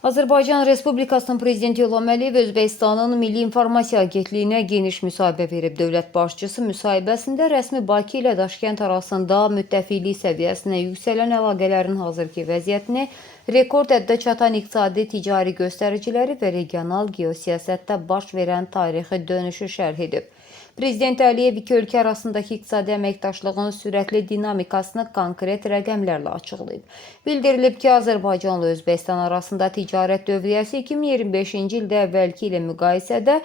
Azərbaycan Respublikasının Prezidenti İlham Əliyev Özbəkistanın Milli İnformasiya Agentliyinə geniş müsahibə verib. Dövlət başçısı müsahibəsində rəsmi Bakı ilə Daşkənd arasında müttəfiqlik səviyyəsinə yüksələn əlaqələrin hazırki vəziyyətini, rekord həddə çatan iqtisadi ticari göstəriciləri və regional geosiyasətdə baş verən tarixi dönüşü şərh edib. Prezident Əliyev iki ölkə arasındakı iqtisadi əməkdaşlığın sürətli dinamikasını konkret rəqəmlərlə açıqlayıb. Bildirilib ki, Azərbaycanla Özbəkistan arasında ticarət dövriyyəsi 2025-ci ildə əvvəlki ilə müqayisədə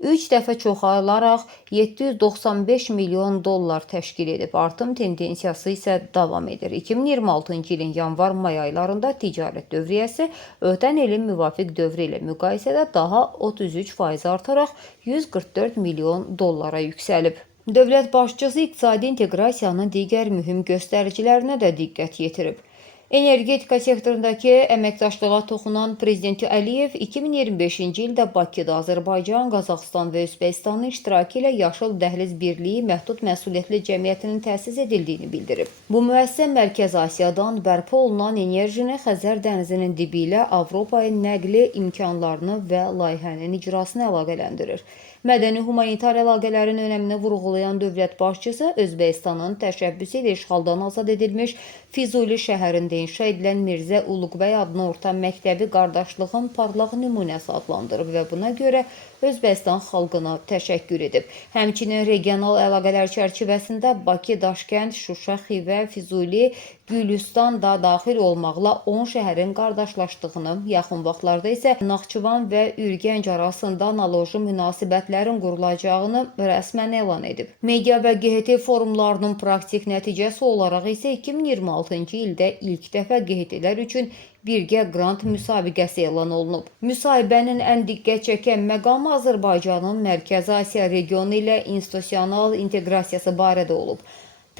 3 dəfə çoxarılaraq 795 milyon dollar təşkil edib. Artım tendensiyası isə davam edir. 2026-cı ilin yanvar-may aylarında ticarət dövriyyəsi ötən ilin müvafiq dövrü ilə müqayisədə daha 33% artaraq 144 milyon dollara yüksəlib. Dövlət başçısı iqtisadi inteqrasiyanın digər mühüm göstəricilərinə də diqqət yetirib. Energetika sektorundakı əməkdaşlığa toxunan Prezident Əliyev 2025-ci ildə Bakıda Azərbaycan, Qazaxıstan və Özbəkistanın iştirakı ilə Yaşıl Dəhliz Birliyi məhdud məsuliyyətli cəmiyyətinin təsis edildiyini bildirib. Bu müəssisə Mərkəzi Asiyadan bərpa olunan enerjini Xəzər dənizinin dibi ilə Avropaya nəqli imkanlarını və layihənin icrasını əlaqələndirir. Mədəni-humanitar əlaqələrin önəmini vurğulayan dövlət başçısı Özbəkistanın təşəbbüsü ilə işğaldan azad edilmiş Füzuli şəhərində inşa edilən Mirzə Uluqbəy adlı orta məktəbi qardaşlığın parlaq nümunəsi adlandırıb və buna görə Özbəkistan xalqına təşəkkür edib. Həmçinin regional əlaqələr çərçivəsində Bakı, Daşkənd, Şuşa, Xivə, Füzuli, Gülüstan da daxil olmaqla 10 şəhərin qardaşlaşdığını, yaxın vaxtlarda isə Naxçıvan və Ürgənc arasında analoji münasibətlərin qurulacağını rəsmən elan edib. Media və QHT forumlarının praktik nəticəsi olaraq isə 2026-cı ildə ilk dəfə QHT-lər üçün birgə qrant müsabiqəsi elan olunub. Müsahibənin ən diqqət çəkən məqamı Azərbaycanın Mərkəzi Asiya regionu ilə institusional inteqrasiyası barədə olub.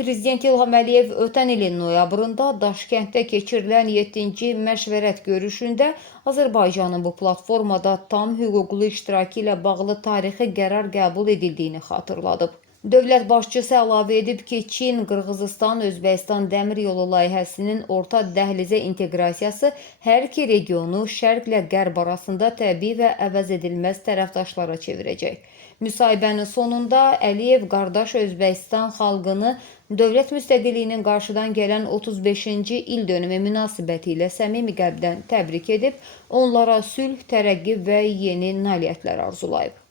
Prezident İlham Əliyev ötən ilin noyabrında Daşkənddə keçirilən 7-ci məşvərət görüşündə Azərbaycanın bu platformada tam hüquqlu iştirakı ilə bağlı tarixi qərar qəbul edildiyini xatırladıb. Dövlət başçısı əlavə edib ki, Çin, Qırğızıstan, Özbəkistan dəmir yolu layihəsinin orta dəhlizə inteqrasiyası hər iki regionu şərqlə qərb arasında təbii və əvəz edilməz tərəfdaşlara çevirəcək. Müsahibənin sonunda Əliyev qardaş Özbəkistan xalqını dövlət müstəqilliyinin qarşıdan gələn 35-ci il dönümü münasibəti ilə səmimi qəlbdən təbrik edib, onlara sülh, tərəqqi və yeni nailiyyətlər arzulayıb.